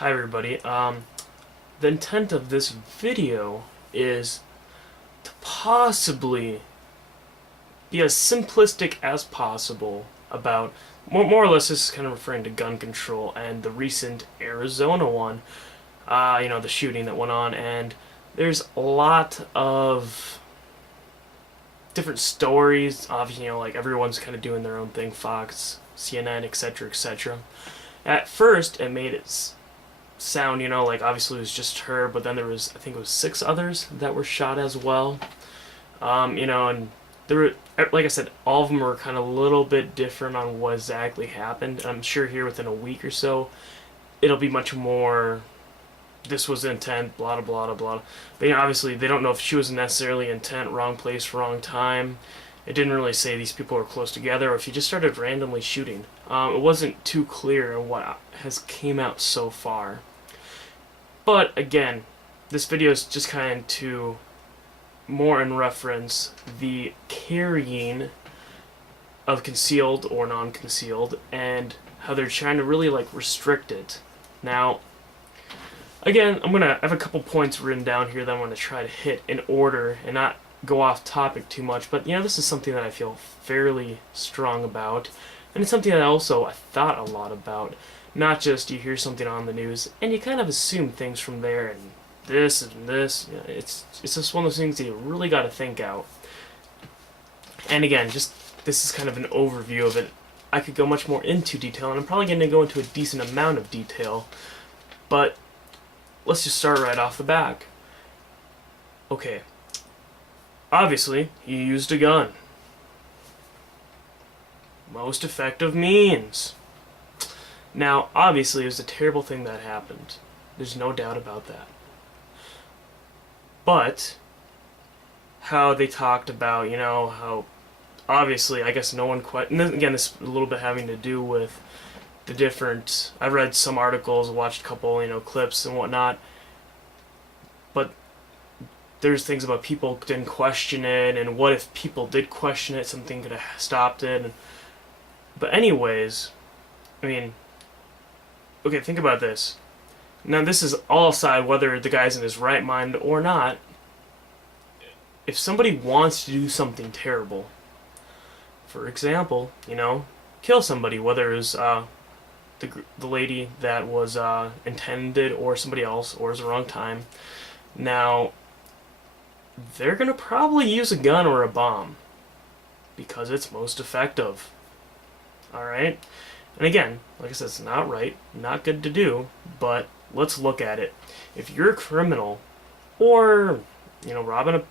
Hi everybody. The intent of this video is to possibly be as simplistic as possible about, more or less this is kind of referring to gun control and the recent Arizona one, the shooting that went on, and there's a lot of different stories. Obviously, like everyone's kind of doing their own thing, Fox, CNN, etc., etc. At first, it made it sound, like obviously it was just her, but then there was, I think it was 6 others that were shot as well. And there were, like I said, all of them were kind of a little bit different on what exactly happened. I'm sure here within a week or so, it'll be much more, this was intent, blah, blah, blah, blah. But obviously they don't know if she was necessarily intent, wrong place, wrong time. It didn't really say these people were close together or if he just started randomly shooting. It wasn't too clear what has came out so far. But again, this video is just kind of to more in reference the carrying of concealed or non-concealed and how they're trying to really restrict it. Now, again, I have a couple points written down here that I'm going to try to hit in order and not go off topic too much, but this is something that I feel fairly strong about, and it's something that also I thought a lot about. Not just you hear something on the news and you kind of assume things from there and this and this. It's just one of those things that you really got to think out. And again, just this is kind of an overview of it. I could go much more into detail, and I'm probably going to go into a decent amount of detail, but let's just start right off the back. Okay, obviously he used a gun. Most effective means. Now, obviously, it was a terrible thing that happened. There's no doubt about that. But how they talked about, how obviously, I guess no one quite. And again, this is a little bit having to do with the different. I read some articles, watched a couple, clips and whatnot. But there's things about people didn't question it, and what if people did question it, something could have stopped it. But anyways, okay, think about this. Now, this is all aside whether the guy's in his right mind or not. If somebody wants to do something terrible, for example, kill somebody, whether it was the lady that was intended or somebody else, or it was the wrong time, now, they're going to probably use a gun or a bomb because it's most effective. Alright? And again, like I said, it's not right, not good to do, but let's look at it. If you're a criminal, or, robbing a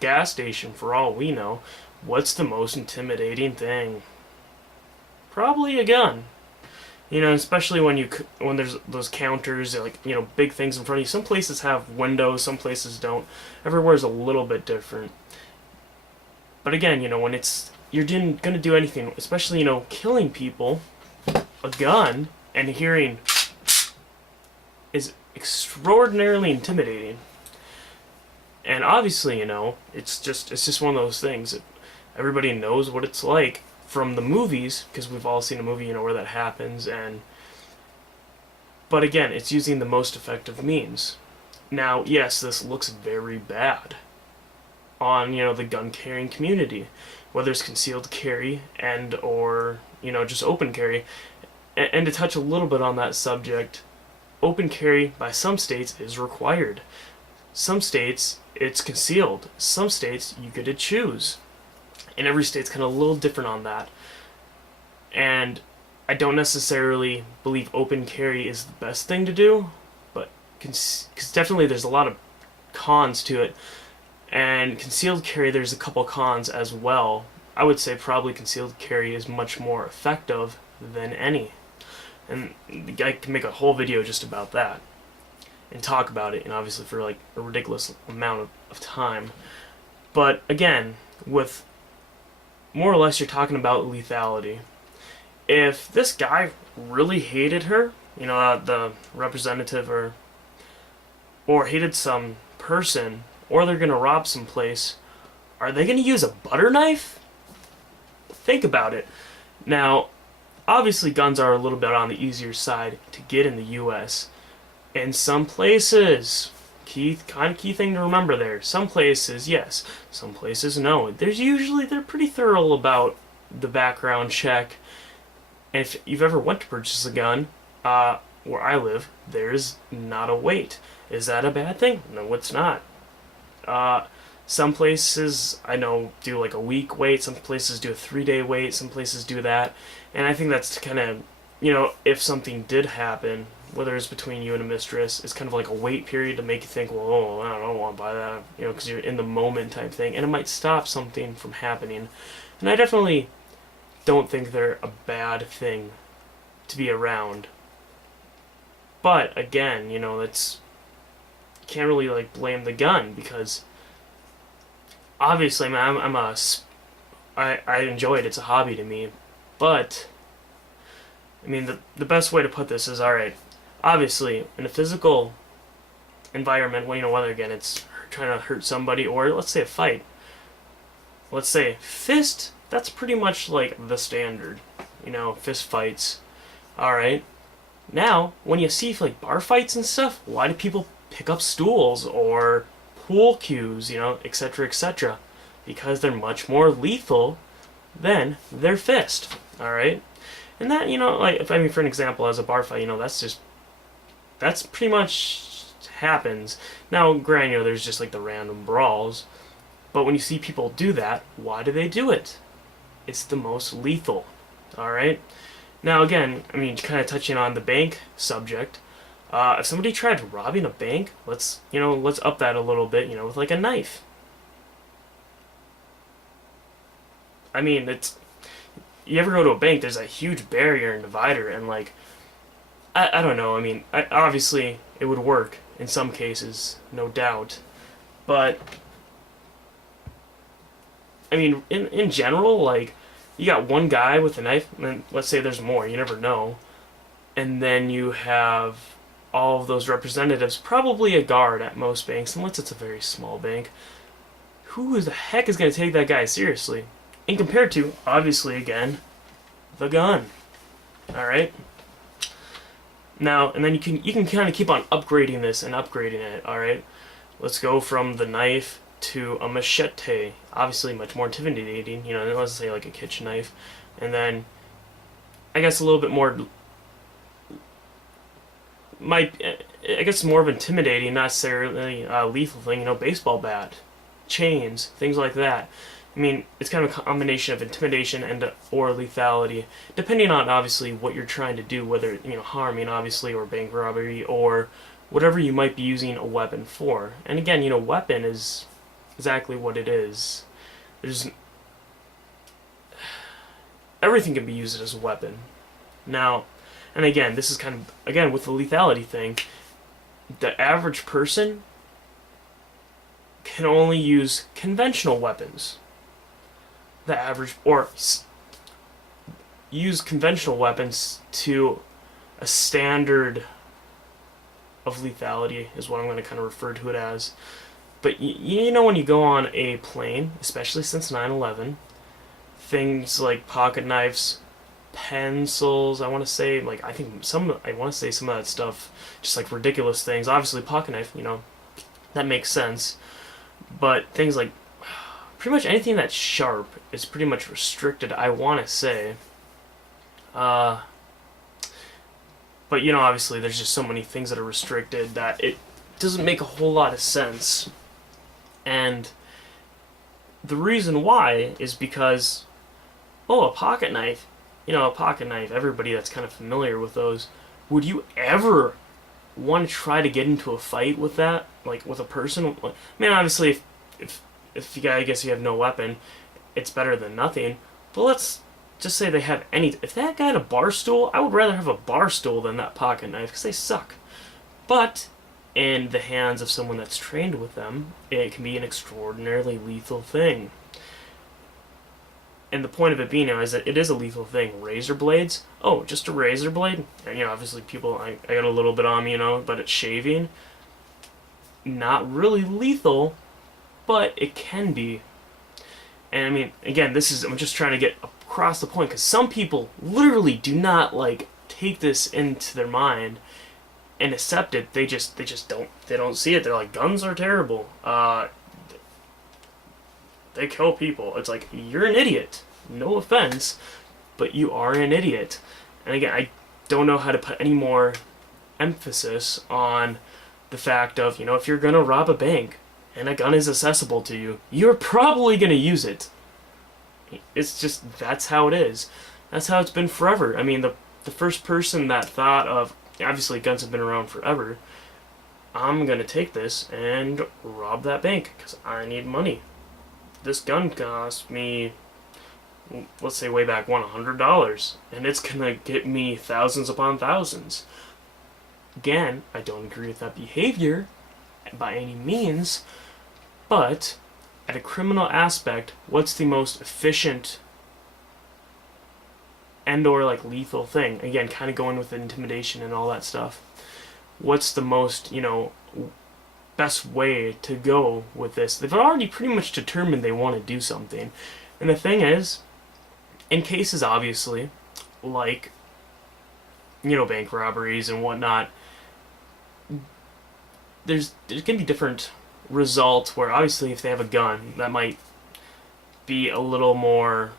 gas station for all we know, what's the most intimidating thing? Probably a gun. Especially when there's those counters, big things in front of you. Some places have windows, some places don't. Everywhere's a little bit different. But again, when you're gonna do anything, especially, killing people, a gun, and hearing is extraordinarily intimidating. And obviously, it's just one of those things that everybody knows what it's like from the movies, because we've all seen a movie, where that happens, but again, it's using the most effective means. Now, yes, this looks very bad on, the gun carrying community, whether it's concealed carry and or, just open carry. And to touch a little bit on that subject, open carry by some states is required. Some states it's concealed. Some states you get to choose. And every state's kind of a little different on that. And I don't necessarily believe open carry is the best thing to do, but because definitely there's a lot of cons to it. And concealed carry, there's a couple cons as well. I would say probably concealed carry is much more effective than any. And I can make a whole video just about that and talk about it, and obviously for a ridiculous amount of time. But again, with more or less you're talking about lethality. If this guy really hated her, the representative or hated some person, or they're gonna rob some place, are they gonna use a butter knife? Think about it. Now, obviously guns are a little bit on the easier side to get in the U.S. In some places, key thing to remember there. Some places, yes. Some places, no. They're pretty thorough about the background check. And if you've ever went to purchase a gun, where I live, there's not a wait. Is that a bad thing? No, it's not. Some places I know do like a week wait. Some places do a 3-day wait. Some places do that, and I think that's kind of, if something did happen, whether it's between you and a mistress, it's kind of like a wait period to make you think, well, oh, I don't want to buy that, because you're in the moment type thing, and it might stop something from happening. And I definitely don't think they're a bad thing to be around. But again, that's, you can't really like blame the gun, because obviously, man, I enjoy it. It's a hobby to me. But I mean, the best way to put this is, all right. Obviously, in a physical environment, whether again it's trying to hurt somebody, or let's say a fight. Let's say fist. That's pretty much like the standard. Fist fights. All right. Now, when you see like bar fights and stuff, why do people pick up stools or pool cues, etc., etc.? Because they're much more lethal than their fist. All right, and that, for an example, as a bar fight, that's pretty much happens. Now, granted, there's just like the random brawls, but when you see people do that, why do they do it? It's the most lethal. All right. Now, again, kind of touching on the bank subject. If somebody tried robbing a bank, let's up that a little bit, with like a knife. You ever go to a bank, there's a huge barrier and divider, and like, I don't know, obviously it would work in some cases, no doubt, but, in general, like, you got one guy with a knife, and let's say there's more, you never know, and then you have all of those representatives, probably a guard at most banks, unless it's a very small bank. Who the heck is going to take that guy seriously? And compared to, obviously, again, the gun. Alright? Now, and then you can kind of keep on upgrading this and upgrading it, alright? Let's go from the knife to a machete. Obviously, much more intimidating, let's say like a kitchen knife. And then, I guess a little bit more, more of intimidating, not necessarily a lethal thing, baseball bat, chains, things like that. It's kind of a combination of intimidation and or lethality, depending on obviously what you're trying to do, whether harming obviously, or bank robbery, or whatever you might be using a weapon for. And again, weapon is exactly what it is. Everything can be used as a weapon. Now, and again, this is kind of, again, with the lethality thing, the average person can only use conventional weapons. The average, or use conventional weapons to a standard of lethality is what I'm going to kind of refer to it as. But when you go on a plane, especially since 9/11, things like pocket knives, pencils, I want to say some of that stuff, just like ridiculous things. Obviously, pocket knife, that makes sense. But things like pretty much anything that's sharp is pretty much restricted, I want to say. But obviously, there's just so many things that are restricted that it doesn't make a whole lot of sense. And the reason why is because, a pocket knife. A pocket knife, everybody that's kind of familiar with those, would you ever want to try to get into a fight with that? Like, with a person? Obviously, if you, I guess you have no weapon, it's better than nothing. But let's just say they have any... If that guy had a bar stool, I would rather have a bar stool than that pocket knife, because they suck. But in the hands of someone that's trained with them, it can be an extraordinarily lethal thing. And the point of it being now is that it is a lethal thing. Razor blades? Oh, just a razor blade? And, obviously people, I got a little bit on me, but it's shaving. Not really lethal, but it can be. And again, I'm just trying to get a across the point, because some people literally do not like take this into their mind and accept it. They just don't see it. They're like, guns are terrible. They kill people. It's like, you're an idiot. No offense, but you are an idiot. And again, I don't know how to put any more emphasis on the fact of, if you're gonna rob a bank and a gun is accessible to you, you're probably gonna use it. It's just, that's how it is. That's how it's been forever. I mean, the first person that thought of, obviously guns have been around forever, I'm gonna take this and rob that bank because I need money. This gun cost me, let's say way back when, $100, and it's gonna get me thousands upon thousands. Again, I don't agree with that behavior by any means, but at a criminal aspect, what's the most efficient and or like lethal thing? Again, kind of going with intimidation and all that stuff. What's the most, best way to go with this? They've already pretty much determined they want to do something. And the thing is, in cases obviously like bank robberies and whatnot, there's gonna be different results where obviously if they have a gun, that might be a little more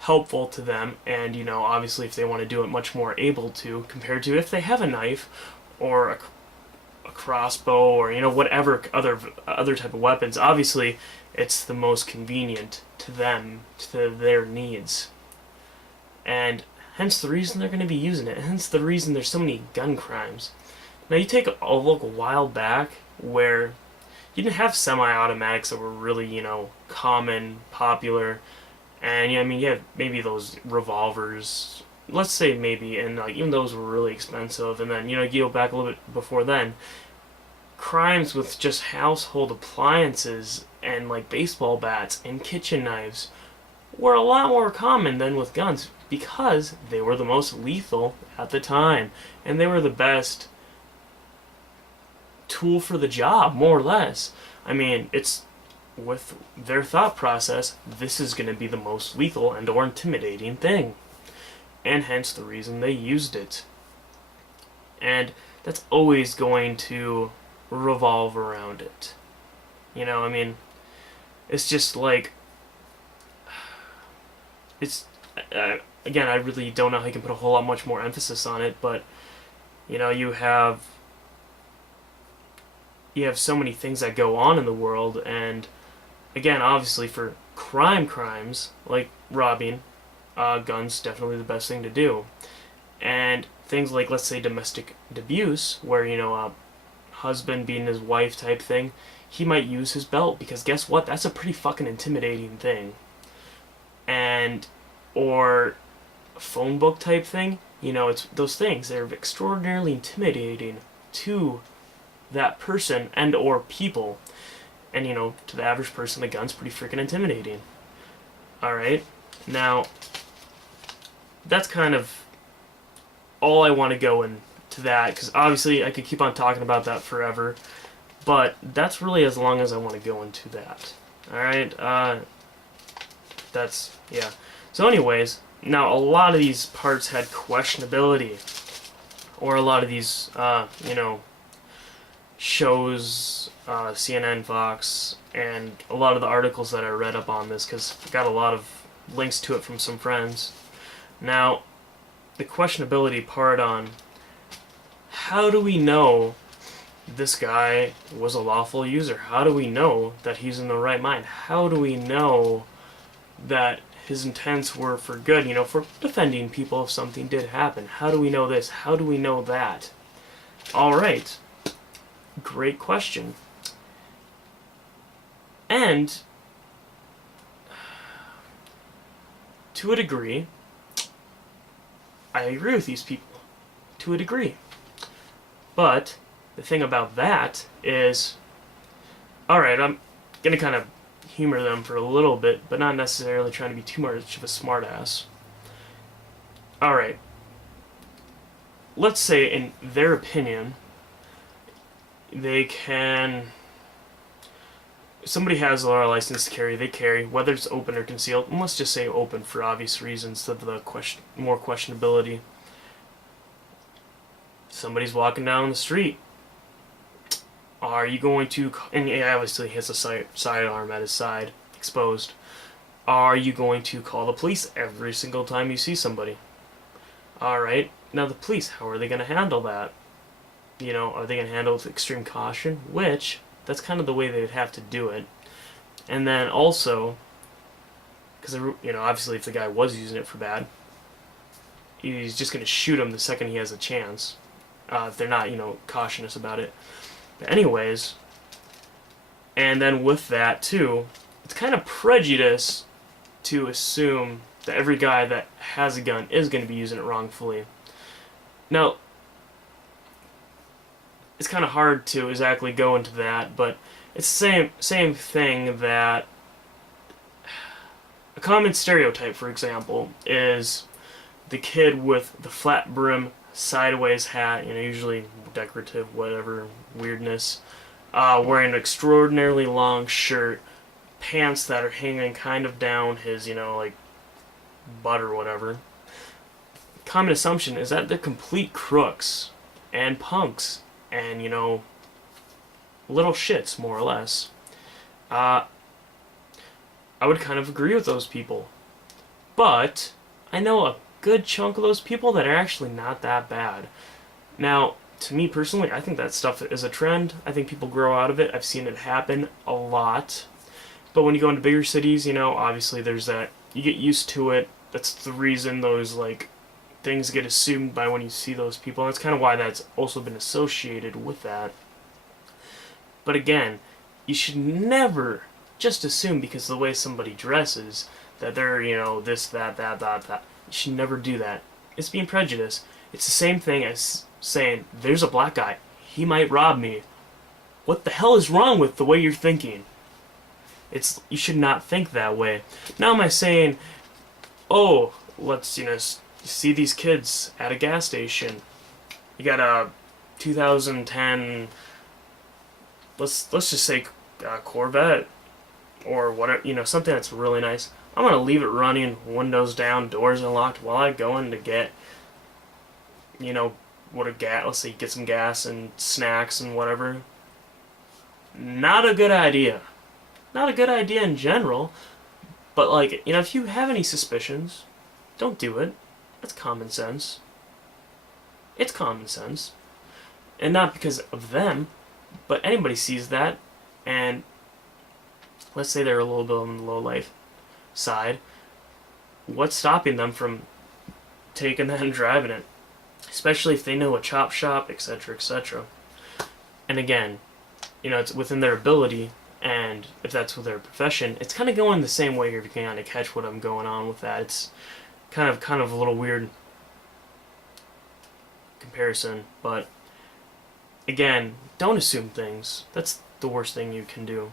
helpful to them, and obviously if they want to do it, much more able to, compared to if they have a knife or a crossbow or whatever other type of weapons. Obviously it's the most convenient to them, to their needs, and hence the reason they're going to be using it, hence the reason there's so many gun crimes. Now you take a look a while back where you didn't have semi-automatics that were really common, popular, and you had maybe those revolvers, let's say maybe, and even those were really expensive. And then you go back a little bit before then, crimes with just household appliances and like baseball bats and kitchen knives were a lot more common than with guns, because they were the most lethal at the time, and they were the best tool for the job, more or less. I mean, it's with their thought process, this is going to be the most lethal and or intimidating thing, and hence the reason they used it. And that's always going to revolve around it. It's just like, it's again, I really don't know how you can put a whole lot much more emphasis on it, but you have so many things that go on in the world, and again, obviously for crimes like robbing, guns definitely the best thing to do. And things like, let's say, domestic abuse, where a husband beating his wife type thing, he might use his belt, because guess what, that's a pretty fucking intimidating thing. And or a phone book type thing, it's those things, they're extraordinarily intimidating to that person and or people. And to the average person, a gun's pretty freaking intimidating. Alright, now that's kind of all I want to go into that, because obviously I could keep on talking about that forever, but that's really as long as I want to go into that. Alright, that's, yeah. So anyways, now a lot of these parts had questionability, or a lot of these, shows, CNN, Fox, and a lot of the articles that I read up on this, because I got a lot of links to it from some friends. Now, the questionability part on how do we know this guy was a lawful user? How do we know that he's in the right mind? How do we know that his intents were for good, for defending people if something did happen? How do we know this? How do we know that? Alright. Great question. And to a degree, I agree with these people. To a degree. But the thing about that is, alright, I'm going to kind of humor them for a little bit, but not necessarily trying to be too much of a smartass. Alright. Let's say, in their opinion, they can somebody has a license to carry, they carry, whether it's open or concealed, and let's just say open for obvious reasons of the more questionability. Somebody's walking down the street. Are you going to, and obviously he has a sidearm at his side, exposed. Are you going to call the police every single time you see somebody? Alright, now the police, how are they going to handle that? Are they going to handle it with extreme caution? Which, that's kind of the way they would have to do it. And then also, because, obviously if the guy was using it for bad, he's just going to shoot him the second he has a chance. If they're not, cautious about it. But anyways, and then with that too, it's kind of prejudice to assume that every guy that has a gun is going to be using it wrongfully. Now, it's kind of hard to exactly go into that, but it's the same thing that a common stereotype, for example, is the kid with the flat brim sideways hat, usually decorative, whatever weirdness, wearing an extraordinarily long shirt, pants that are hanging kind of down his, like butt or whatever. Common assumption is that they're complete crooks and punks and, little shits, more or less. I would kind of agree with those people. But I know a good chunk of those people that are actually not that bad. Now, to me personally, I think that stuff is a trend. I think people grow out of it. I've seen it happen a lot. But when you go into bigger cities, obviously there's that. You get used to it. That's the reason those, things get assumed by when you see those people. And that's kind of why that's also been associated with that. But again, you should never just assume because of the way somebody dresses that they're, this, that. You should never do that. It's being prejudiced. It's the same thing as saying, there's a black guy. He might rob me. What the hell is wrong with the way you're thinking? You should not think that way. Now am I saying, oh, let's, see these kids at a gas station. You got a 2010, let's just say Corvette or whatever, something that's really nice. I'm going to leave it running, windows down, doors unlocked while I go in to get, let's say get some gas and snacks and whatever. Not a good idea. Not a good idea in general, but if you have any suspicions, don't do it. That's common sense. It's common sense. And not because of them, but anybody sees that, and let's say they're a little bit on the low life side, what's stopping them from taking that and driving it? Especially if they know a chop shop, etc., etc. And again, it's within their ability, and if that's with their profession, it's kind of going the same way if you can kind of catch what I'm going on with that. It's kind of a little weird comparison, but again, don't assume things. That's the worst thing you can do.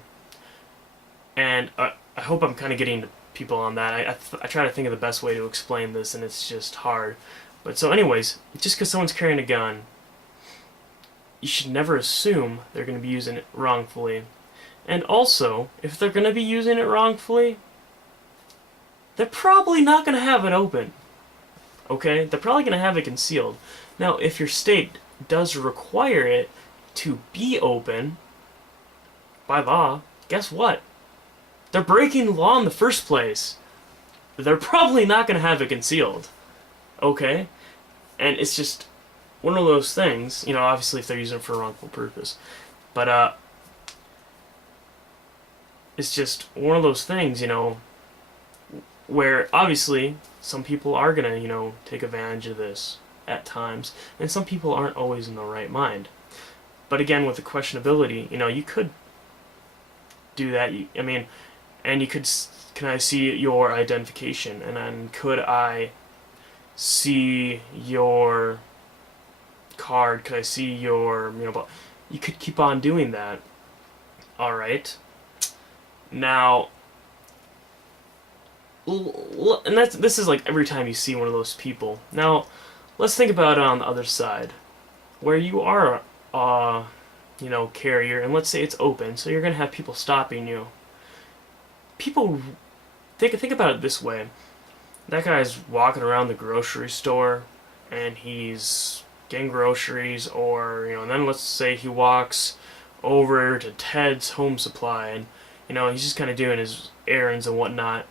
And I hope I'm kind of getting to people on that. I try to think of the best way to explain this, and it's just hard. But so anyways, just because someone's carrying a gun, you should never assume they're going to be using it wrongfully. And also, if they're going to be using it wrongfully, they're probably not going to have it open. Okay? They're probably going to have it concealed. Now, if your state does require it to be open by law, guess what? They're breaking the law in the first place. They're probably not going to have it concealed. Okay? And it's just one of those things, obviously if they're using it for a wrongful purpose. But, it's just one of those things, where obviously some people are going to, take advantage of this at times, and some people aren't always in the right mind. But again, with the questionability, you could do that. And you could, can I see your identification? And then could I see your card? Could I see your, you could keep on doing that. Alright. Now, and this is every time you see one of those people. Now, let's think about it on the other side, where you are, carrier, and let's say it's open, so you're going to have people stopping you. People, think about it this way. That guy's walking around the grocery store, and he's getting groceries, or, and then let's say he walks over to Ted's Home Supply, and, he's just kind of doing his errands and whatnot.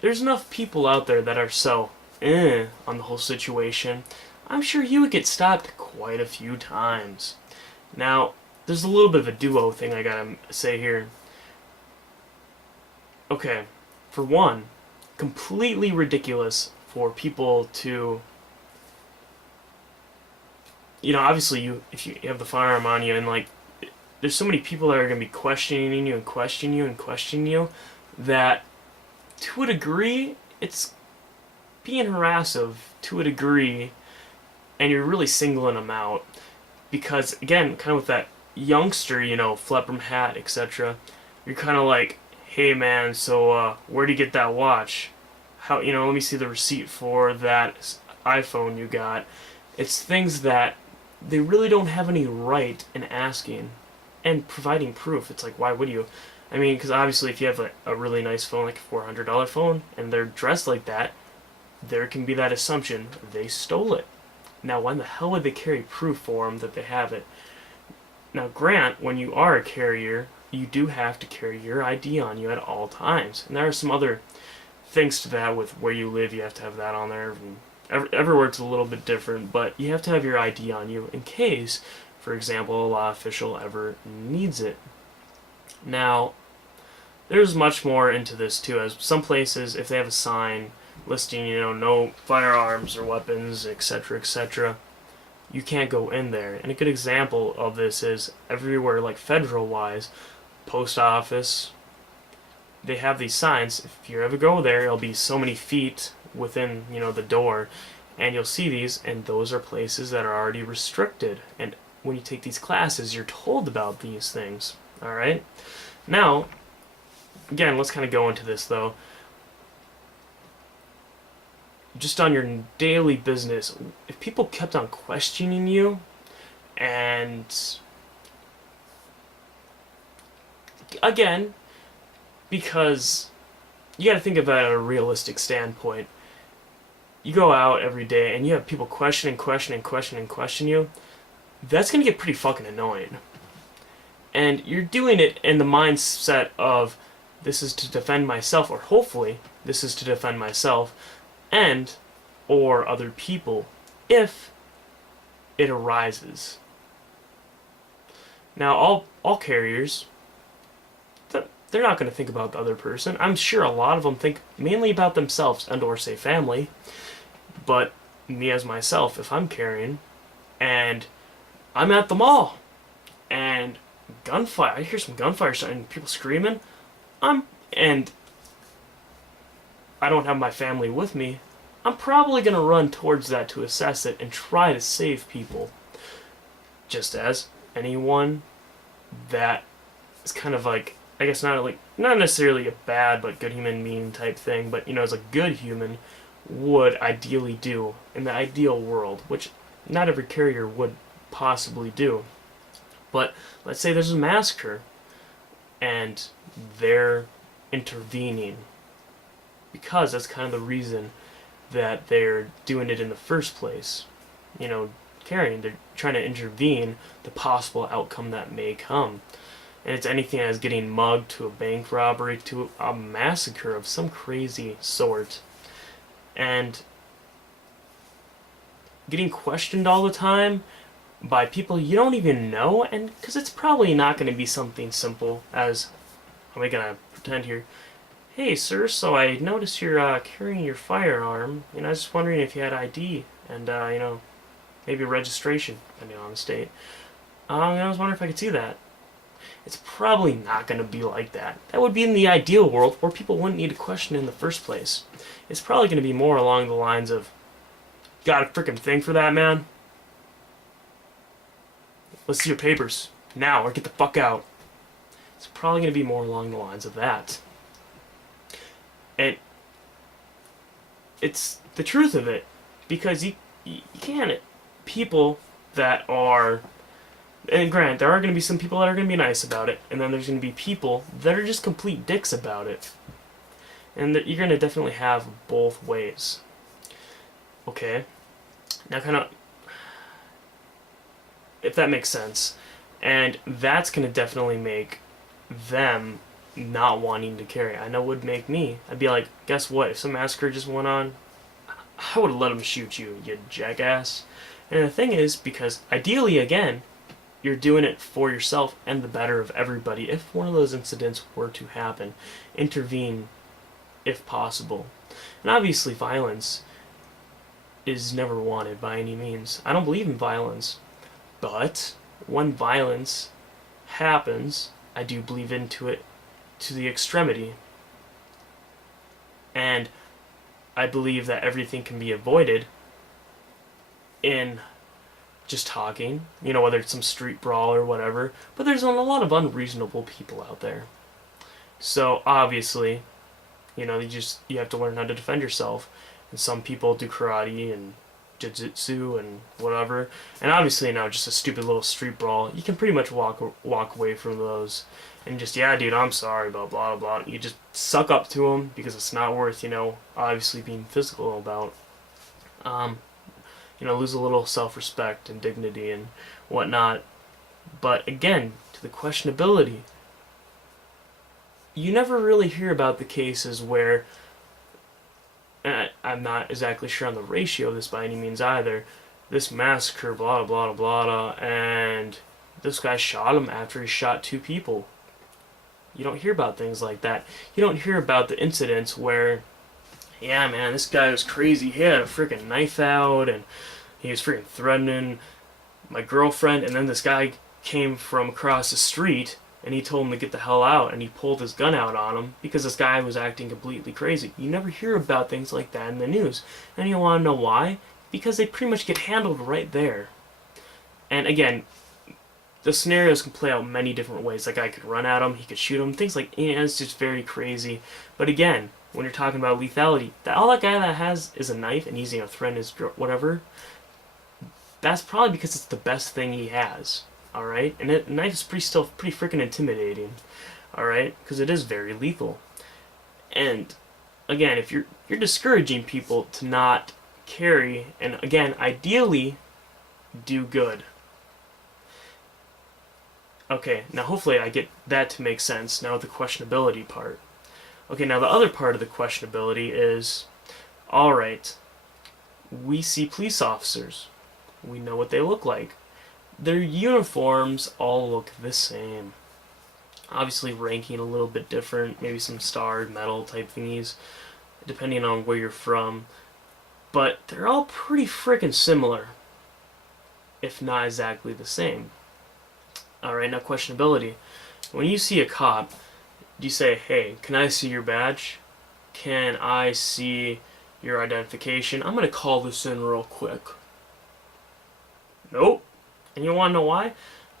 There's enough people out there that are so on the whole situation. I'm sure he would get stopped quite a few times. Now, there's a little bit of a duo thing I gotta say here. Okay, for one, completely ridiculous for people to, obviously if you have the firearm on you, and there's so many people that are gonna be questioning you and questioning you and questioning you, that to a degree it's being harassive to a degree, and you're really singling them out. Because, again, kind of with that youngster, Flepperm hat, etc., you're kind of like, hey man, so where'd you get that watch? How, let me see the receipt for that iPhone you got. It's things that they really don't have any right in asking and providing proof. It's like, why would you? I mean, because obviously if you have a really nice phone, like a $400 phone, and they're dressed like that, there can be that assumption they stole it. Now, when the hell would they carry proof for them that they have it? Now, grant, when you are a carrier, you do have to carry your ID on you at all times. And there are some other things to that with where you live. You have to have that on there. Everywhere it's a little bit different, but you have to have your ID on you in case, for example, a law official ever needs it. Now, there's much more into this too, as some places, if they have a sign listing, no firearms or weapons, etc., etc., you can't go in there. And a good example of this is everywhere, like federal-wise, post office, they have these signs. If you ever go there, it'll be so many feet within, the door, and you'll see these, and those are places that are already restricted. And when you take these classes, you're told about these things. All right? Now, again, let's kind of go into this, though. Just on your daily business, if people kept on questioning you, and again, because you got to think about it at a realistic standpoint. You go out every day and you have people question you, that's going to get pretty fucking annoying. And you're doing it in the mindset of, this is to defend myself, or hopefully this is to defend myself and or other people if it arises. Now, all carriers, they're not going to think about the other person. I'm sure a lot of them think mainly about themselves and or say family. But me as myself, if I'm carrying and I'm at the mall and gunfire, I hear some gunfire starting, people screaming, and I don't have my family with me, I'm probably going to run towards that to assess it and try to save people. Just as anyone that is kind of like, I guess not necessarily a bad but good human being type thing, but as a good human would ideally do in the ideal world, which not every carrier would possibly do. But let's say there's a massacre and they're intervening, because that's kind of the reason that they're doing it in the first place. Carrying, they're trying to intervene the possible outcome that may come. And it's anything as getting mugged to a bank robbery to a massacre of some crazy sort. And getting questioned all the time by people you don't even know, and because it's probably not going to be something simple as, how am I going to pretend here? Hey, sir, so I noticed you're carrying your firearm, and I was just wondering if you had ID and, maybe registration, depending on the state. I was wondering if I could see that. It's probably not going to be like that. That would be in the ideal world where people wouldn't need to question in the first place. It's probably going to be more along the lines of, got a freaking thing for that, man? Let's see your papers now, or get the fuck out. It's probably going to be more along the lines of that. And it's the truth of it, because you can't, people that are And granted, there are going to be some people that are going to be nice about it, and then there's going to be people that are just complete dicks about it. And you're going to definitely have both ways. Okay? Now, kind of, if that makes sense. And that's going to definitely make them not wanting to carry. I know it would make me. I'd be like, guess what? If some massacre just went on, I would have let them shoot you, you jackass. And the thing is, because ideally, again, you're doing it for yourself and the better of everybody. If one of those incidents were to happen, intervene if possible. And obviously, violence is never wanted by any means. I don't believe in violence. But when violence happens, I do believe into it to the extremity. And I believe that everything can be avoided in just talking, whether it's some street brawl or whatever. But there's a lot of unreasonable people out there. So obviously, you have to learn how to defend yourself. And some people do karate and jiu-jitsu and whatever. And obviously just a stupid little street brawl, you can pretty much walk away from those and just, yeah, dude, I'm sorry, blah, blah, blah. You just suck up to them because it's not worth, obviously being physical about. Lose a little self-respect and dignity and whatnot. But again, to the questionability, you never really hear about the cases where, and I'm not exactly sure on the ratio of this by any means either, this massacre, blah, blah, blah, blah, and this guy shot him after he shot 2 people. You don't hear about things like that. You don't hear about the incidents where, yeah, man, this guy was crazy. He had a freaking knife out, and he was freaking threatening my girlfriend, and then this guy came from across the street, and he told him to get the hell out, and he pulled his gun out on him because this guy was acting completely crazy. You never hear about things like that in the news. And you want to know why? Because they pretty much get handled right there. And again, the scenarios can play out many different ways. That guy could run at him, he could shoot him, things like, it's just very crazy. But again, when you're talking about lethality, all that guy that has is a knife and he's, threaten his whatever, that's probably because it's the best thing he has. Alright? And a knife is pretty freaking intimidating. Alright? Because it is very lethal. And again, if you're discouraging people to not carry, and again, ideally, do good. Okay, now hopefully I get that to make sense now with the questionability part. Okay, now the other part of the questionability is, alright, we see police officers. We know what they look like. Their uniforms all look the same. Obviously ranking a little bit different, maybe some starred metal type thingies, depending on where you're from. But they're all pretty freaking similar, if not exactly the same. Alright, now questionability. When you see a cop, do you say, hey, can I see your badge? Can I see your identification? I'm going to call this in real quick. Nope. And you want to know why?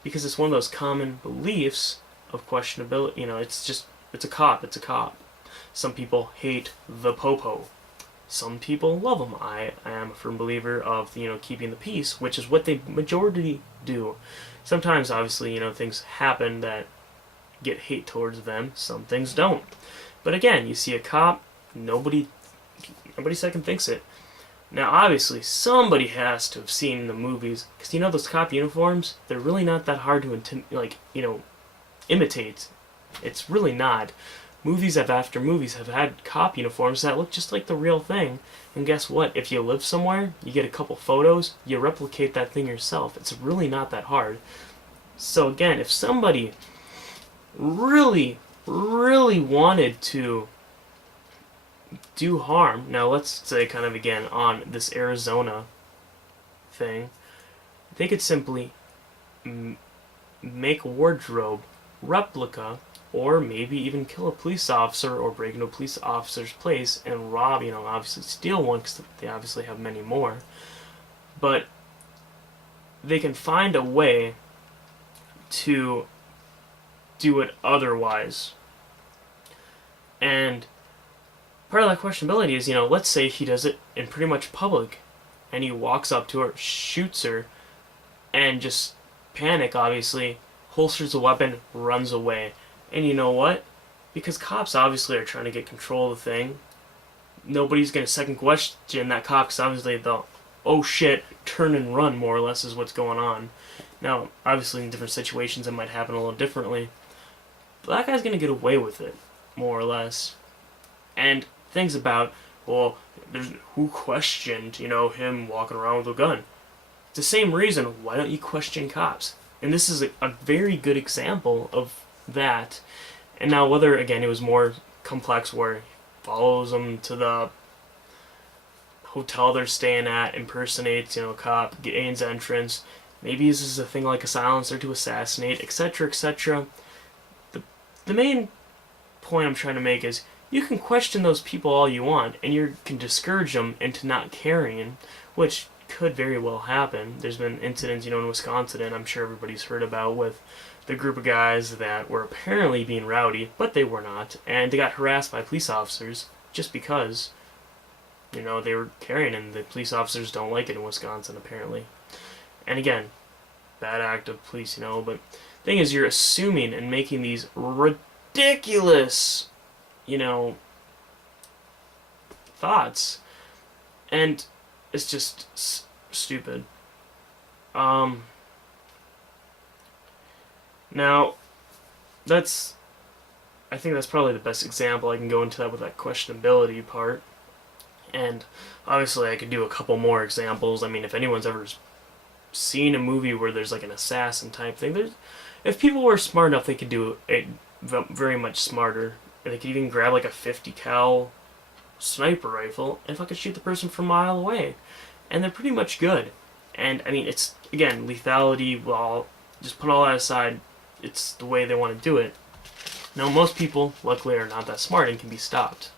Because it's one of those common beliefs of questionability. It's a cop, it's a cop. Some people hate the popo. Some people love them. I am a firm believer of, keeping the peace, which is what the majority do. Sometimes, obviously, things happen that get hate towards them. Some things don't. But again, you see a cop, nobody second thinks it. Now, obviously, somebody has to have seen the movies, because those cop uniforms, they're really not that hard to, imitate. It's really not. Movies after movies have had cop uniforms that look just like the real thing. And guess what? If you live somewhere, you get a couple photos, you replicate that thing yourself. It's really not that hard. So again, if somebody really, really wanted to do harm, now let's say kind of again on this Arizona thing, they could simply make a wardrobe replica, or maybe even kill a police officer or break into a police officer's place and rob, obviously steal one, because they obviously have many more. But they can find a way to do it otherwise. And part of that questionability is, let's say he does it in pretty much public, and he walks up to her, shoots her, and just panic, obviously, holsters a weapon, runs away. And you know what? Because cops obviously are trying to get control of the thing, nobody's going to second question that cop, because obviously they'll, oh shit, turn and run, more or less, is what's going on. Now, obviously, in different situations, it might happen a little differently. But that guy's going to get away with it, more or less. And things about, well, there's who questioned, him walking around with a gun. It's the same reason, why don't you question cops? And this is a very good example of that. And now, whether, again, it was more complex where he follows them to the hotel they're staying at, impersonates, a cop, gains entrance, maybe this is a thing like a silencer to assassinate, etc., etc. The main point I'm trying to make is, you can question those people all you want, and you can discourage them into not carrying, which could very well happen. There's been incidents, in Wisconsin, and I'm sure everybody's heard about, with the group of guys that were apparently being rowdy, but they were not, and they got harassed by police officers just because, they were carrying, and the police officers don't like it in Wisconsin, apparently. And again, bad act of police, but the thing is, you're assuming and making these ridiculous, thoughts, and it's just stupid. Now, I think that's probably the best example. I can go into that with that questionability part, and obviously I could do a couple more examples. I mean, if anyone's ever seen a movie where there's like an assassin type thing, if people were smart enough, they could do it very much smarter. They could even grab like a 50 cal sniper rifle and fucking shoot the person from a mile away, and they're pretty much good. And I mean, it's, again, lethality. Well, just put all that aside. It's the way they want to do it. Now, most people, luckily, are not that smart and can be stopped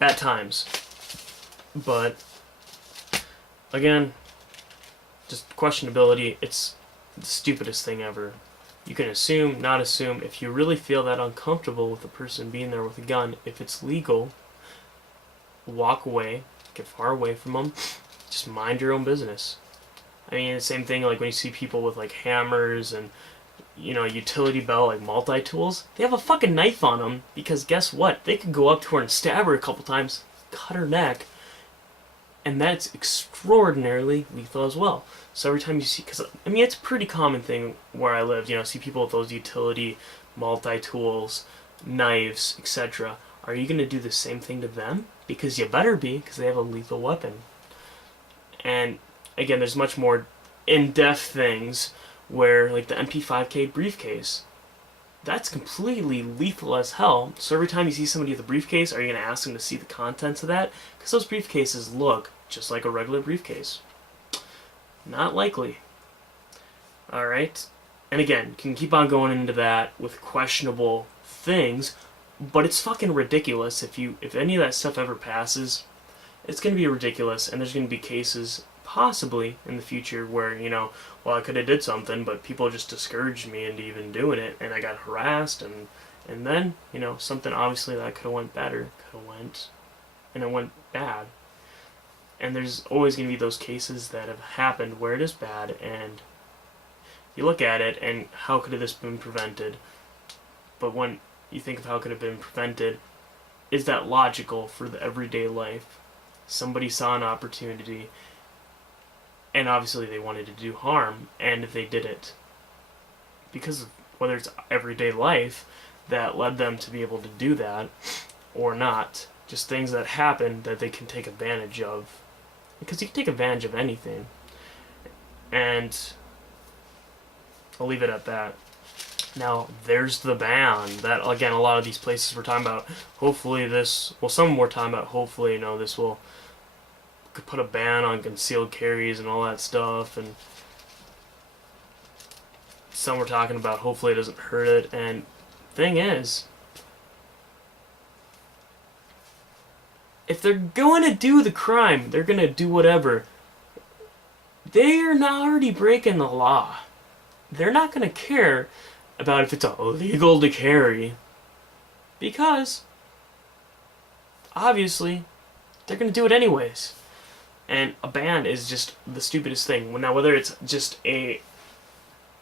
at times. But again, just questionability. It's the stupidest thing ever. You can assume, not assume. If you really feel that uncomfortable with a person being there with a gun, if it's legal, walk away, get far away from them, just mind your own business. I mean, the same thing like when you see people with like hammers and, utility belt, like multi-tools, they have a fucking knife on them, because guess what? They could go up to her and stab her a couple times, cut her neck, and that's extraordinarily lethal as well. So every time you see, because I mean, it's a pretty common thing where I live, see people with those utility multi-tools, knives, etc. Are you going to do the same thing to them? Because you better be, because they have a lethal weapon. And again, there's much more in-depth things where, like the MP5K briefcase, that's completely lethal as hell. So every time you see somebody with a briefcase, are you going to ask them to see the contents of that? Because those briefcases look just like a regular briefcase. Not likely. Alright? And again, can keep on going into that with questionable things, but it's fucking ridiculous. If any of that stuff ever passes, it's going to be ridiculous, and there's going to be cases possibly in the future where, well, I could have did something, but people just discouraged me into even doing it, and I got harassed, and then, something obviously that could have went better, and it went bad. And there's always going to be those cases that have happened where it is bad, and you look at it, and how could have this been prevented? But when you think of how could have been prevented, is that logical for the everyday life? Somebody saw an opportunity, and obviously they wanted to do harm, and they did it. Because of whether it's everyday life that led them to be able to do that, or not. Just things that happen that they can take advantage of. Because you can take advantage of anything. And I'll leave it at that. Now, there's the ban. That, again, a lot of these places we're talking about, hopefully this, well, some more talking about hopefully, this will could put a ban on concealed carries and all that stuff, and some were talking about hopefully it doesn't hurt it, and thing is, if they're going to do the crime, they're going to do whatever, they're not already breaking the law. They're not going to care about if it's illegal to carry, because obviously they're going to do it anyways. And a ban is just the stupidest thing. Now, whether it's just a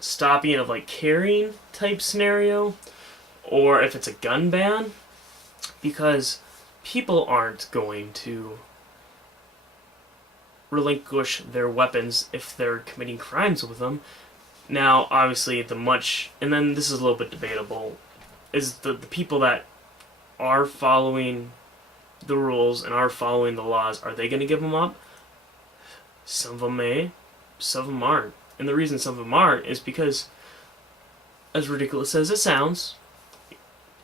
stopping of like carrying type scenario, or if it's a gun ban, because people aren't going to relinquish their weapons if they're committing crimes with them. Now, obviously, and then this is a little bit debatable, is the people that are following the rules and are following the laws, are they going to give them up? Some of them may, some of them aren't. And the reason some of them aren't is because, as ridiculous as it sounds,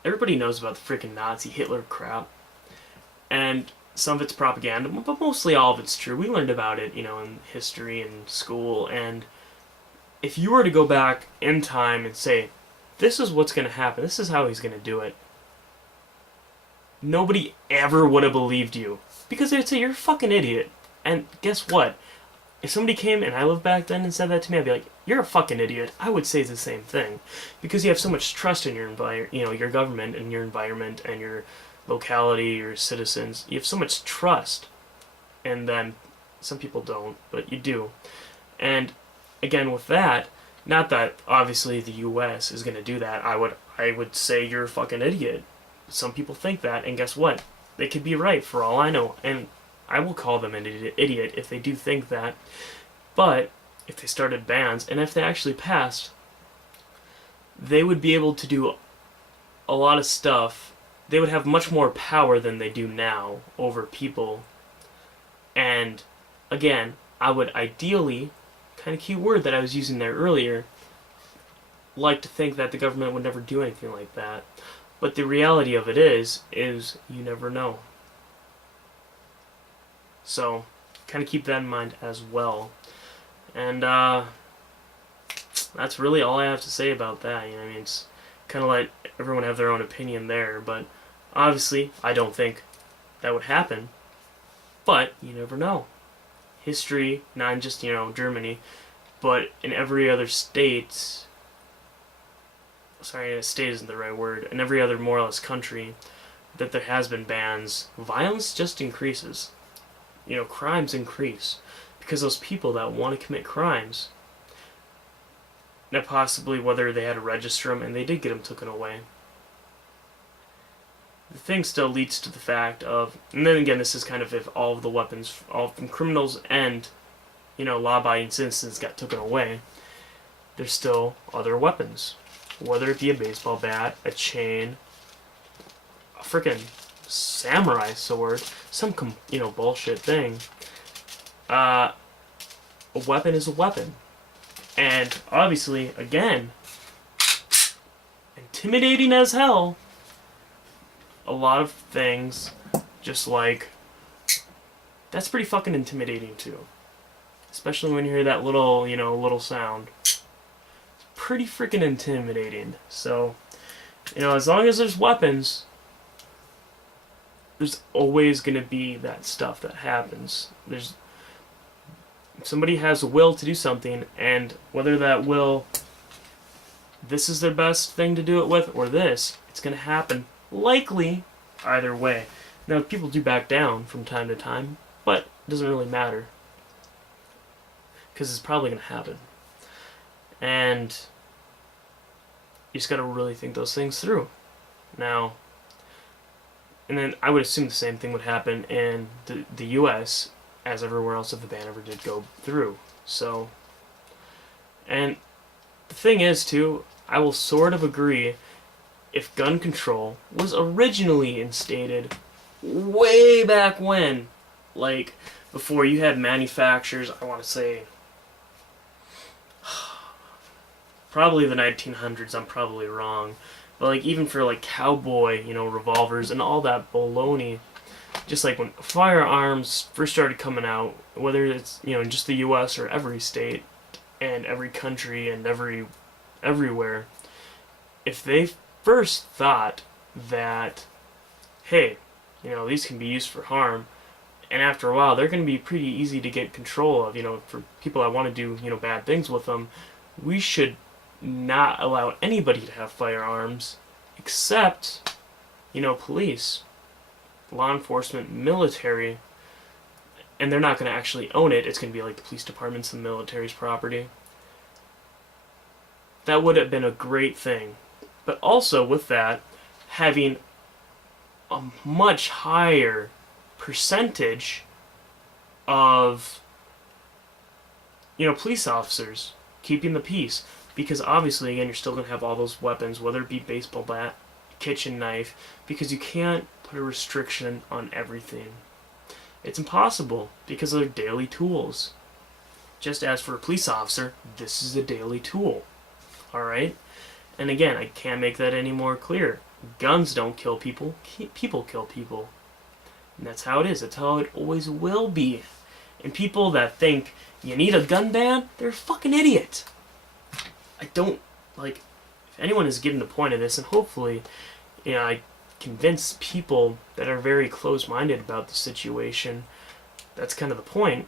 everybody knows about the freaking Nazi Hitler crap. And some of it's propaganda, but mostly all of it's true. We learned about it, in history and school. And if you were to go back in time and say, this is what's going to happen, this is how he's going to do it, nobody ever would have believed you. Because they'd say, you're a fucking idiot. And guess what? If somebody came and I lived back then and said that to me, I'd be like, you're a fucking idiot. I would say the same thing. Because you have so much trust in your your government and your environment and your locality, your citizens. You have so much trust. And then some people don't, but you do. And again, with that, not that obviously the US is going to do that. I would say you're a fucking idiot. Some people think that, and guess what? They could be right for all I know. And I will call them an idiot if they do think that. But if they started bans, and if they actually passed, they would be able to do a lot of stuff. They would have much more power than they do now over people. And again, I would ideally, kind of key word that I was using there earlier, like to think that the government would never do anything like that. But the reality of it is you never know. So, kind of keep that in mind as well. And that's really all I have to say about that. It's kind of let everyone have their own opinion there. But obviously, I don't think that would happen. But you never know. History, not in just Germany, but in every other state. Sorry, state isn't the right word. In every other more or less country that there has been bans, violence just increases. Crimes increase because those people that want to commit crimes, now possibly whether they had to register them and they did get them taken away, the thing still leads to the fact of, and then again, this is kind of if all of the weapons, all from criminals and law-abiding citizens got taken away, there's still other weapons, whether it be a baseball bat, a chain, a freaking samurai sword, some bullshit thing. A weapon is a weapon, and obviously, again, intimidating as hell. A lot of things, just like that's pretty fucking intimidating too, especially when you hear that little sound. It's pretty freaking intimidating. So, as long as there's weapons, there's always going to be that stuff that happens. If somebody has a will to do something, and whether that will, this is their best thing to do it with, or this, it's going to happen. Likely, either way. Now, people do back down from time to time, but it doesn't really matter. Because it's probably going to happen. And you just got to really think those things through. Now, and then I would assume the same thing would happen in the US as everywhere else if the ban ever did go through. So, and the thing is, too, I will sort of agree if gun control was originally instated way back when, like before you had manufacturers, I want to say probably the 1900s, I'm probably wrong, but like even for like cowboy, revolvers and all that baloney, just like when firearms first started coming out, whether it's in just the US or every state and every country and everywhere, if they first thought that, hey, these can be used for harm, and after a while they're going to be pretty easy to get control of, for people that want to do, bad things with them, we should not allow anybody to have firearms except, police, law enforcement, military, and they're not going to actually own it. It's going to be like the police department's the military's property. that would have been a great thing. But also with that, having a much higher percentage of, police officers keeping the peace. Because obviously, again, you're still going to have all those weapons, whether it be baseball bat, kitchen knife, because you can't put a restriction on everything. It's impossible because they're daily tools. Just as for a police officer, this is a daily tool. Alright? And again, I can't make that any more clear. Guns don't kill people, people kill people. And that's how it is. That's how it always will be. And people that think you need a gun ban, they're a fucking idiot. I don't, if anyone is getting the point of this, and hopefully, I convince people that are very close-minded about the situation, that's kind of the point.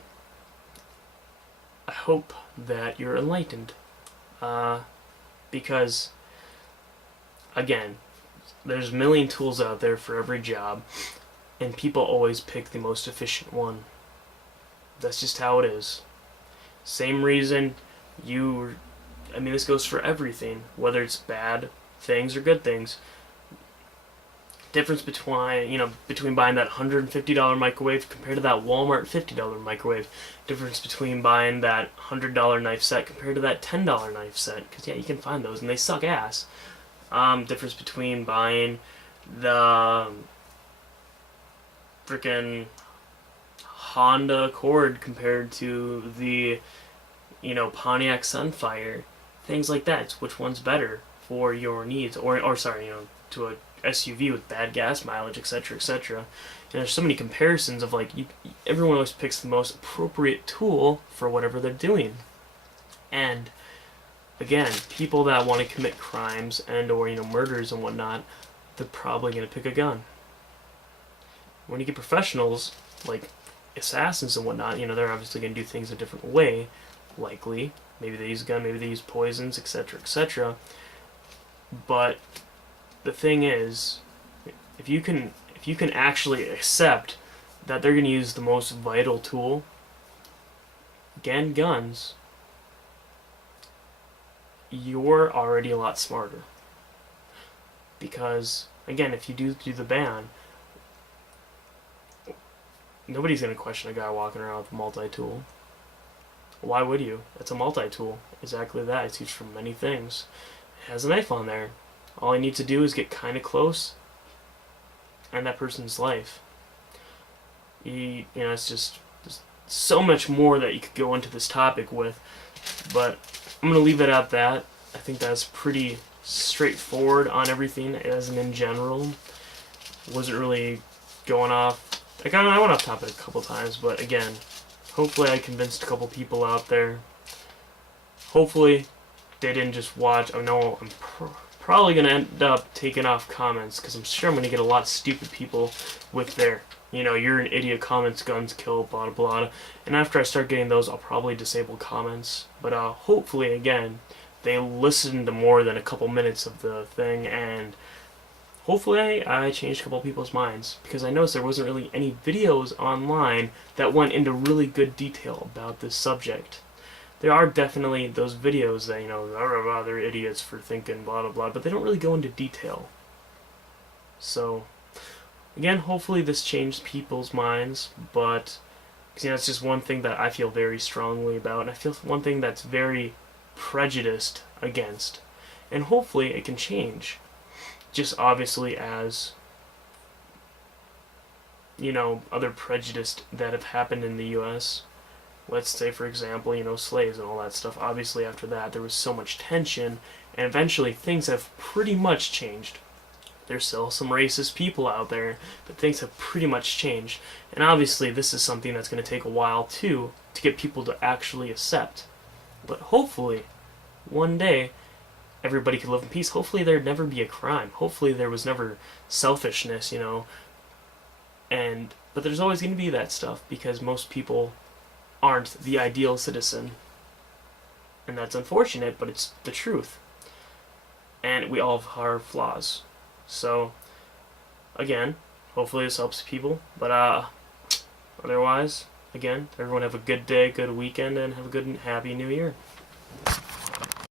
I hope that you're enlightened. Because, again, there's a million tools out there for every job, and people always pick the most efficient one. That's just how it is. Same reason this goes for everything, whether it's bad things or good things. Difference between buying that $150 microwave compared to that Walmart $50 microwave. Difference between buying that $100 knife set compared to that $10 knife set. Because, you can find those, and they suck ass. Difference between buying the frickin' Honda Accord compared to the, Pontiac Sunfire. Things like that. It's which one's better for your needs. To a SUV with bad gas mileage, etc., etc. And there's so many comparisons of everyone always picks the most appropriate tool for whatever they're doing. And again, people that want to commit crimes and or murders and whatnot, they're probably going to pick a gun. When you get professionals like assassins and whatnot, they're obviously going to do things a different way. Likely, maybe they use a gun, maybe they use poisons, etc., etc. But the thing is, if you can actually accept that they're going to use the most vital tool, again, guns, you're already a lot smarter. Because, again, if you do the ban, nobody's going to question a guy walking around with a multi-tool. Why would you? It's a multi-tool. Exactly that. It's used for many things. It has a knife on there. All I need to do is get kind of close, and that person's life. It's just there's so much more that you could go into this topic with, but I'm gonna leave it at that. I think that's pretty straightforward on everything, as in general. Wasn't really going off. I went off topic a couple times, but again, hopefully I convinced a couple people out there. Hopefully they didn't just watch. I know I'm probably going to end up taking off comments, because I'm sure I'm going to get a lot of stupid people with their, you're an idiot comments, guns kill, blah, blah, blah. And after I start getting those, I'll probably disable comments. But hopefully, again, they listen to more than a couple minutes of the thing, and hopefully I changed a couple people's minds, because I noticed there wasn't really any videos online that went into really good detail about this subject. There are definitely those videos that, blah, blah, blah, they're idiots for thinking blah, blah, blah, but they don't really go into detail. So, again, hopefully this changed people's minds, but, it's just one thing that I feel very strongly about, and I feel one thing that's very prejudiced against. And hopefully it can change. Just obviously as, other prejudice that have happened in the U.S., let's say, for example, slaves and all that stuff. Obviously, after that, there was so much tension, and eventually things have pretty much changed. There's still some racist people out there, but things have pretty much changed. And obviously, this is something that's going to take a while, too, to get people to actually accept. But hopefully, one day, everybody could live in peace. Hopefully, there'd never be a crime. Hopefully, there was never selfishness, But there's always going to be that stuff, because most people aren't the ideal citizen. And that's unfortunate, but it's the truth. And we all have our flaws. So, again, hopefully this helps people. But otherwise, again, everyone have a good day, good weekend, and have a good and happy new year.